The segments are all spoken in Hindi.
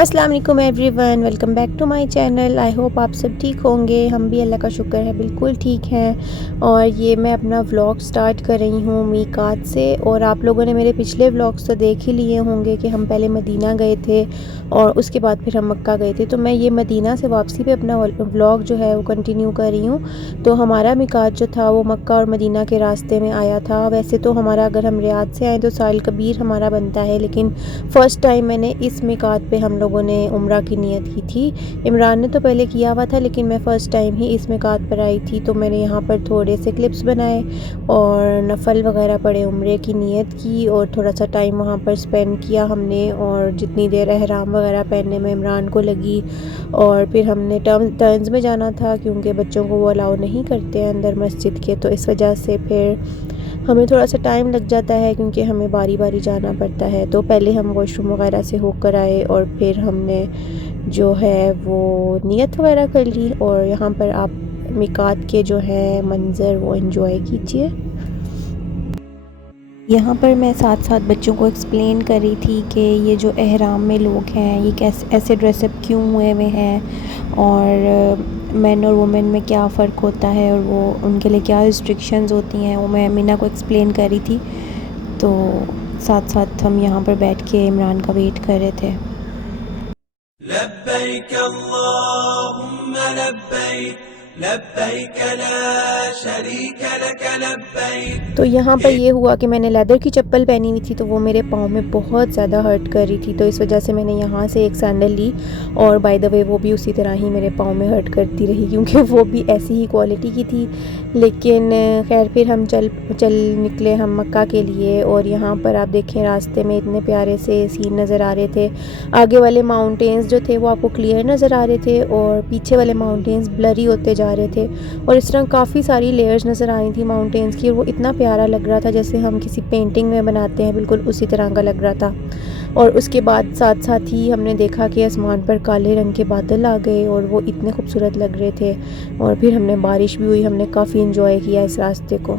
अस्सलाम वालेकुम everyone, welcome back to my channel. I hope आप सब ठीक होंगे। हम भी अल्लाह का शुक्र है बिल्कुल ठीक हैं। और ये मैं अपना व्लॉग स्टार्ट कर रही हूँ मीकात से। और आप लोगों ने मेरे पिछले व्लॉग्स तो देख ही लिए होंगे कि हम पहले मदीना गए थे और उसके बाद फिर हम मक्का गए थे। तो मैं ये मदीना से वापसी पे अपना व्लॉग जो है वो कंटिन्यू कर रही हूँ। तो हमारा मीकात जो था वो मक्का और मदीना के रास्ते में आया था। वैसे तो हमारा अगर हम रियाद से आए तो साल कबीर हमारा बनता है, लेकिन फ़र्स्ट टाइम मैंने इस मीकात पे हम लोगों ने उम्रा की नियत की थी। इमरान ने तो पहले किया हुआ था, लेकिन मैं फ़र्स्ट टाइम ही इस मीकात पर आई थी। तो मैंने यहाँ पर थोड़े से क्लिप्स बनाए और नफ़ल वगैरह पढ़े, उम्रे की नियत की और थोड़ा सा टाइम वहाँ पर स्पेंड किया हमने। और जितनी देर एहराम वगैरह पहनने में इमरान को लगी, और फिर हमने टर्न्स में जाना था क्योंकि बच्चों को वो अलाउ नहीं करते हैं अंदर मस्जिद के। तो इस वजह से फिर हमें थोड़ा सा टाइम लग जाता है क्योंकि हमें बारी बारी जाना पड़ता है। तो पहले हम वॉशरूम वगैरह से होकर आए और फिर हमने जो है वो नियत वगैरह कर ली। और यहाँ पर आप मीकात के जो है मंज़र वो एंजॉय कीजिए। यहाँ पर मैं साथ साथ बच्चों को एक्सप्लेन कर रही थी कि ये जो एहराम में लोग हैं ये कैसे ऐसे ड्रेसअप क्यों हुए हुए हैं, और मेन और वुमेन में क्या फ़र्क होता है, और वो उनके लिए क्या रिस्ट्रिक्शंस होती हैं, वो मैं मीना को एक्सप्लेन कर रही थी। तो साथ साथ हम यहाँ पर बैठ के इमरान का वेट कर रहे थे। लब्बैक अल्लाहुम्मा लब्बैक लब्बैक ला शरीक लक लब्बैक। तो यहाँ पर ये हुआ कि मैंने लेदर की चप्पल पहनी हुई थी, तो वो मेरे पाँव में बहुत ज़्यादा हर्ट कर रही थी। तो इस वजह से मैंने यहाँ से एक सैंडल ली, और बाय द वे वो भी उसी तरह ही मेरे पाँव में हर्ट करती रही क्योंकि वो भी ऐसी ही क्वालिटी की थी। लेकिन खैर फिर हम चल निकले हम मक्का के लिए। और यहाँ पर आप देखें रास्ते में इतने प्यारे से सीन नज़र आ रहे थे। आगे वाले माउंटेन्स जो थे वो आपको क्लियर नज़र आ रहे थे, और पीछे वाले माउंटेन्स ब्लरी होते जा रहे थे। और इस तरह काफ़ी सारी लेयर्स नज़र आ रही थी माउंटेन्स की, और वो इतना प्यारा लग रहा था जैसे हम किसी पेंटिंग में बनाते हैं, बिल्कुल उसी तरह का लग रहा था। और उसके बाद साथ साथ ही हमने देखा कि आसमान पर काले रंग के बादल आ गए और वो इतने खूबसूरत लग रहे थे। और फिर हमने बारिश भी हुई, हमने काफ़ी इंजॉय किया इस रास्ते को।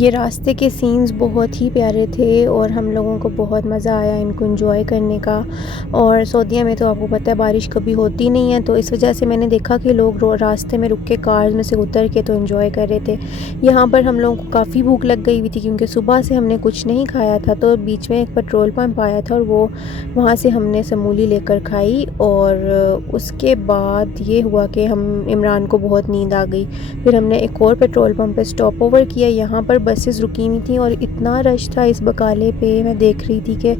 ये रास्ते के सीन्स बहुत ही प्यारे थे और हम लोगों को बहुत मज़ा आया इनको एंजॉय करने का। और सऊदीया में तो आपको पता है बारिश कभी होती नहीं है, तो इस वजह से मैंने देखा कि लोग रास्ते में रुक के कार्स में से उतर के तो एंजॉय कर रहे थे। यहाँ पर हम लोगों को काफ़ी भूख लग गई हुई थी क्योंकि सुबह से हमने कुछ नहीं खाया था। तो बीच में एक पेट्रोल पंप आया था और वो वहाँ से हमने समूली लेकर खाई। और उसके बाद ये हुआ कि हम इमरान को बहुत नींद आ गई। फिर हमने एक और पेट्रोल पंप पर स्टॉप ओवर किया। यहाँ पर बसेस रुकी हुई थी और इतना रश था इस बकाले पे, मैं देख रही थी कि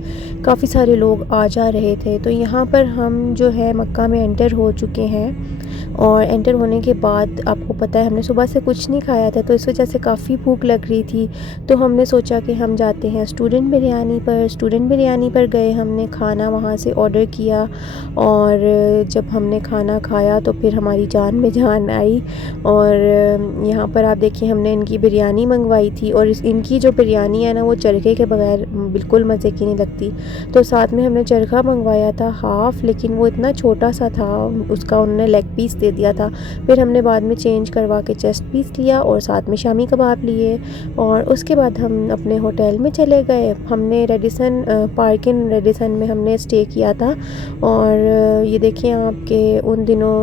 काफ़ी सारे लोग आ जा रहे थे। तो यहाँ पर हम जो है मक्का में एंटर हो चुके हैं और एंटर होने के बाद आपको पता है हमने सुबह से कुछ नहीं खाया था, तो इस वजह से काफ़ी भूख लग रही थी। तो हमने सोचा कि हम जाते हैं स्टूडेंट बिरयानी पर गए। हमने खाना वहाँ से ऑर्डर किया और जब हमने खाना खाया तो फिर हमारी जान में जान आई। और यहाँ पर आप देखिए हमने इनकी बिरयानी मंगवाई थी और इनकी जो बिरयानी है ना वो चरखे के बगैर बिल्कुल मज़े की नहीं लगती। तो साथ में हमने चरखा मंगवाया था हाफ़, लेकिन वो इतना छोटा सा था, उसका उन्होंने लेग पीस दे दिया था। फिर हमने बाद में चेंज करवा के चेस्ट पीस लिया और साथ में शामी कबाब लिए और उसके बाद हम अपने होटल में चले गए। हमने रेडिसन पार्क इन रेडिसन में हमने स्टे किया था। और ये देखिए आपके उन दिनों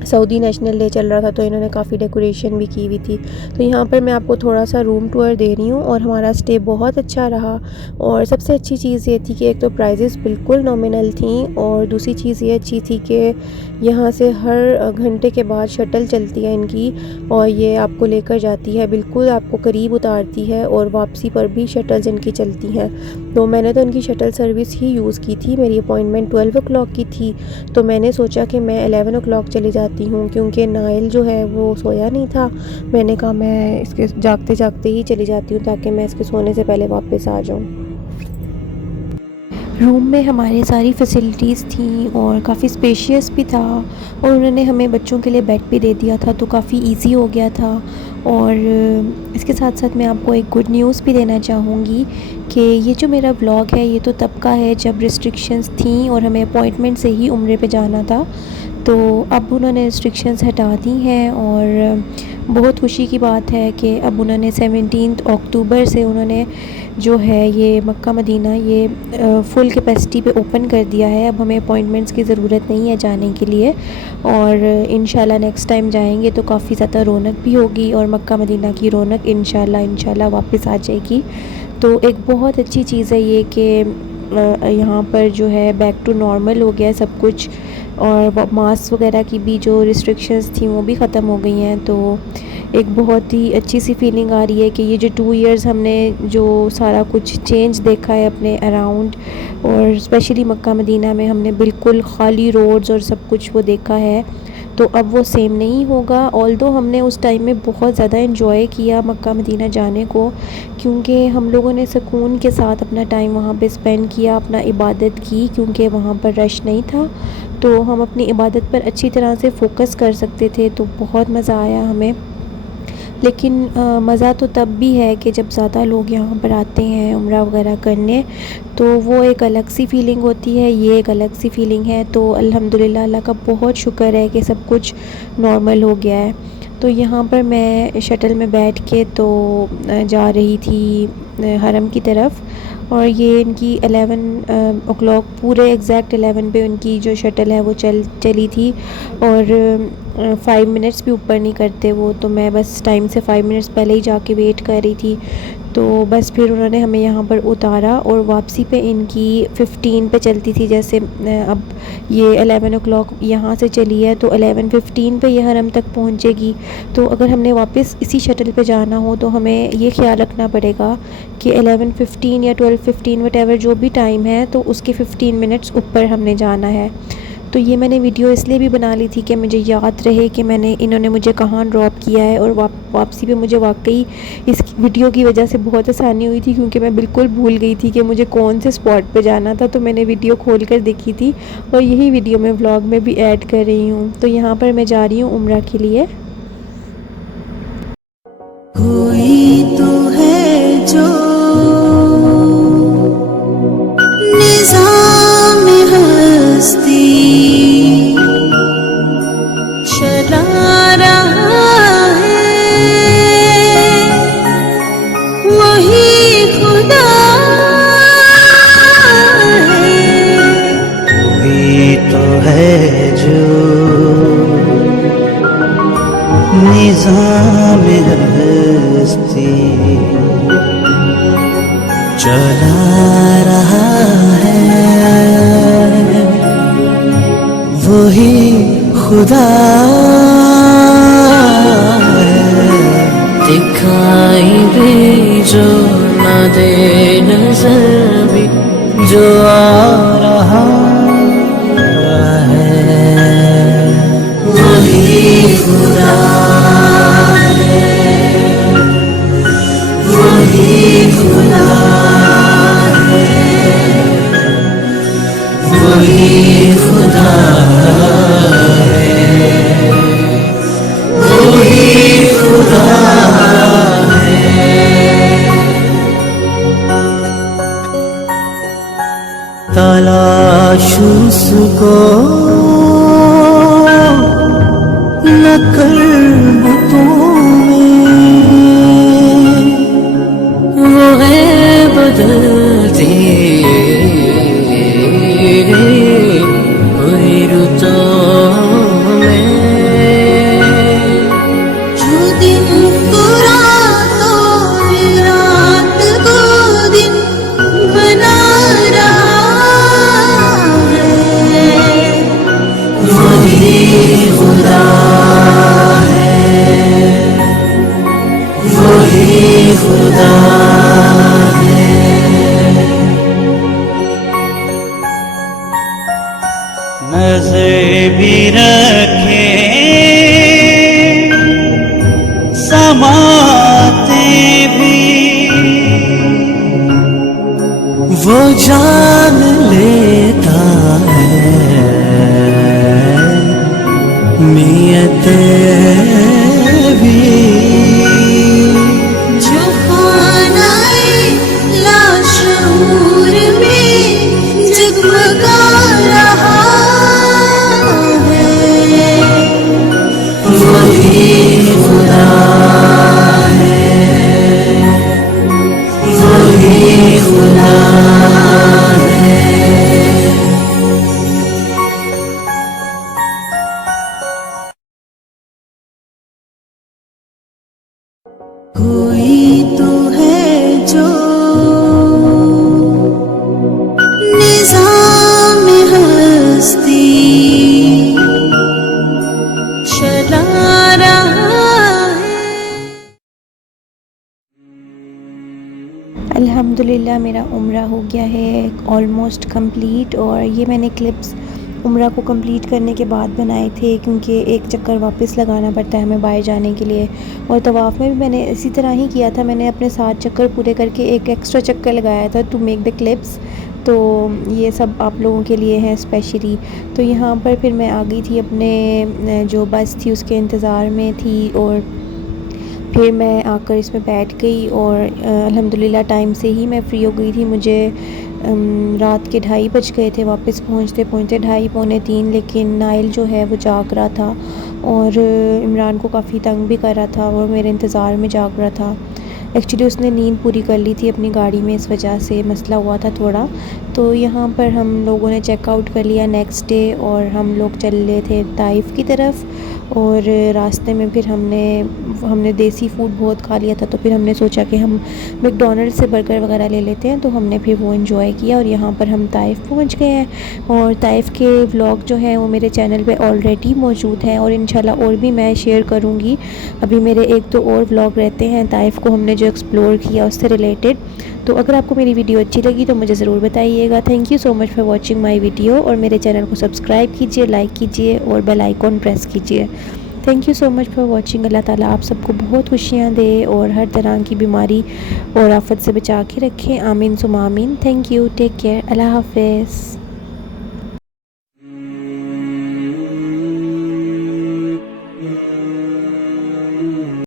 सऊदी नेशनल डे चल रहा था तो इन्होंने काफ़ी डेकोरेशन भी की हुई थी। तो यहाँ पर मैं आपको थोड़ा सा रूम टूर दे रही हूँ और हमारा स्टे बहुत अच्छा रहा। और सबसे अच्छी चीज़ ये थी कि एक तो प्राइजेस बिल्कुल नॉमिनल थी और दूसरी चीज़ ये अच्छी थी कि यहाँ से हर घंटे के बाद शटल चलती है इनकी और ये आपको लेकर जाती है, बिल्कुल आपको करीब उतारती है और वापसी पर भी शटल्स इनकी चलती हैं। तो मैंने तो इनकी शटल सर्विस ही यूज़ की थी। मेरी अपॉइंटमेंट 12 o'clock की थी तो मैंने सोचा कि मैं 11 o'clock चली जाती हूँ, क्योंकि नाइल जो है वो सोया नहीं था। मैंने कहा मैं इसके जागते जागते ही चली जाती हूँ ताकि मैं इसके सोने से पहले वापस आ जाऊँ। रूम में हमारी सारी फैसिलिटीज़ थी और काफ़ी स्पेशियस भी था और उन्होंने हमें बच्चों के लिए बेड भी दे दिया था तो काफ़ी इजी हो गया था। और इसके साथ साथ मैं आपको एक गुड न्यूज़ भी देना चाहूँगी कि ये जो मेरा व्लॉग है ये तो तब का है जब रिस्ट्रिक्शंस थी और हमें अपॉइंटमेंट से ही उम्रे पे जाना था। तो अब उन्होंने रिस्ट्रिक्शंस हटा दी हैं और बहुत खुशी की बात है कि अब उन्होंने 17 अक्टूबर से उन्होंने जो है ये मक्का मदीना ये फुल कैपेसिटी पे ओपन कर दिया है। अब हमें अपॉइंटमेंट्स की ज़रूरत नहीं है जाने के लिए और इंशाल्लाह नेक्स्ट टाइम जाएंगे तो काफ़ी ज़्यादा रौनक भी होगी और मक्का मदीना की रौनक इंशाल्लाह वापस आ जाएगी। तो एक बहुत अच्छी चीज़ है ये कि यहाँ पर जो है बैक टू नॉर्मल हो गया है सब कुछ और मास्क वगैरह की भी जो रिस्ट्रिक्शंस थी वो भी ख़त्म हो गई हैं। तो एक बहुत ही अच्छी सी फीलिंग आ रही है कि ये जो 2 इयर्स हमने जो सारा कुछ चेंज देखा है अपने अराउंड और स्पेशली मक्का मदीना में हमने बिल्कुल खाली रोड्स और सब कुछ वो देखा है, तो अब वो सेम नहीं होगा। ऑल्दो हमने उस टाइम में बहुत ज़्यादा एंजॉय किया मक्का मदीना जाने को, क्योंकि हम लोगों ने सुकून के साथ अपना टाइम वहाँ पे स्पेंड किया, अपना इबादत की, क्योंकि वहाँ पर रश नहीं था तो हम अपनी इबादत पर अच्छी तरह से फ़ोकस कर सकते थे। तो बहुत मज़ा आया हमें। लेकिन मज़ा तो तब भी है कि जब ज़्यादा लोग यहाँ पर आते हैं उम्रा वगैरह करने, तो वो एक अलग सी फ़ीलिंग होती है, ये एक अलग सी फ़ीलिंग है। तो अल्हम्दुलिल्लाह अल्लाह का बहुत शुक्र है कि सब कुछ नॉर्मल हो गया है। तो यहाँ पर मैं शटल में बैठ के तो जा रही थी हरम की तरफ और ये इनकी 11 o'clock पूरे एग्जैक्ट 11 पे उनकी जो शटल है वो चली थी और 5 मिनट्स भी ऊपर नहीं करते वो, तो मैं बस टाइम से 5 मिनट्स पहले ही जाके वेट कर रही थी। तो बस फिर उन्होंने हमें यहाँ पर उतारा और वापसी पे इनकी 15 पे चलती थी। जैसे अब ये 11 o'clock यहाँ से चली है तो 11:15 पे ये हरम तक पहुँचेगी। तो अगर हमने वापस इसी शटल पे जाना हो तो हमें ये ख्याल रखना पड़ेगा कि 11:15 या 12:15 वटेवर जो भी टाइम है तो उसके 15 मिनट्स ऊपर हमने जाना है। तो ये मैंने वीडियो इसलिए भी बना ली थी कि मुझे याद रहे कि इन्होंने मुझे कहाँ ड्रॉप किया है और वापसी पे मुझे वाकई इस वीडियो की वजह से बहुत आसानी हुई थी, क्योंकि मैं बिल्कुल भूल गई थी कि मुझे कौन से स्पॉट पे जाना था। तो मैंने वीडियो खोल कर देखी थी और यही वीडियो मैं व्लॉग में भी ऐड कर रही हूँ। तो यहाँ पर मैं जा रही हूँ उम्रा के लिए। कोई तो है जो निज़ाम हस्ती चला रहा है, वही खुदा है। कोई तो है जो निज़ाम हस्ती चला रहा है, वही खुदा है। दिखाई दे जो न दे नजर भी जो आ रहा है वही खुदा है, वही खुदा है, वही खुदा है, वही खुदा तलाश उसको न कर बुतों में, वो है बदलती हुई रुतों में। जो दिन को रात और रात को दिन बना वही खुदा है, वही खुदा है। नजर भी रखे समाते भी वो जान लेता है नियत भी। जो खानाए लाशूर में जगमगा रहा है वही खुदा है, वही खुदा है। कोई तो है जो निज़ाम हस्ती चला रहा है। अल्हम्दुलिल्लाह मेरा उम्रा हो गया है ऑलमोस्ट कंप्लीट। और ये मैंने क्लिप्स उम्रा को कंप्लीट करने के बाद बनाए थे, क्योंकि एक चक्कर वापस लगाना पड़ता है हमें बाहर जाने के लिए। और तवाफ़ में भी मैंने इसी तरह ही किया था, मैंने अपने 7 चक्कर पूरे करके एक एक्स्ट्रा चक्कर लगाया था टू मेक द क्लिप्स। तो ये सब आप लोगों के लिए हैं स्पेशली। तो यहाँ पर फिर मैं आ गई थी अपने जो बस थी उसके इंतज़ार में थी, और फिर मैं आकर इसमें बैठ गई और अल्हम्दुलिल्लाह टाइम से ही मैं फ़्री हो गई थी। मुझे रात के 2:30 बज गए थे वापस पहुंचते पहुंचते, 2:30 पौने 3। लेकिन नाइल जो है वो जाग रहा था और इमरान को काफ़ी तंग भी कर रहा था और मेरे इंतज़ार में जाग रहा था। एक्चुअली उसने नींद पूरी कर ली थी अपनी गाड़ी में, इस वजह से मसला हुआ था थोड़ा। तो यहाँ पर हम लोगों ने चेकआउट कर लिया नेक्स्ट डे और हम लोग चल रहे थे ताइफ़ की तरफ। और रास्ते में फिर हमने देसी फूड बहुत खा लिया था, तो फिर हमने सोचा कि हम मैकडॉनल्ड से बर्गर वगैरह ले लेते हैं। तो हमने फिर वो एंजॉय किया और यहाँ पर हम ताइफ़ पहुँच गए हैं। और ताइफ़ के व्लॉग जो हैं वो मेरे चैनल पे ऑलरेडी मौजूद हैं और इंशाल्लाह और भी मैं शेयर करूँगी। अभी मेरे 1-2 और व्लॉग रहते हैं ताइफ़ को हमने जो एक्सप्लोर किया उससे रिलेटेड। तो अगर आपको मेरी वीडियो अच्छी लगी तो मुझे ज़रूर बताइएगा। Thank you so much for watching my video. और मेरे चैनल को सब्सक्राइब कीजिए, लाइक कीजिए और बेल आइकॉन प्रेस कीजिए। Thank you so much for watching. अल्लाह ताला आप सबको बहुत खुशियाँ दे और हर तरह की बीमारी और आफत से बचा के रखें। आमीन सुम आमीन। थैंक यू, टेक केयर, अल्लाह हाफ़िज़।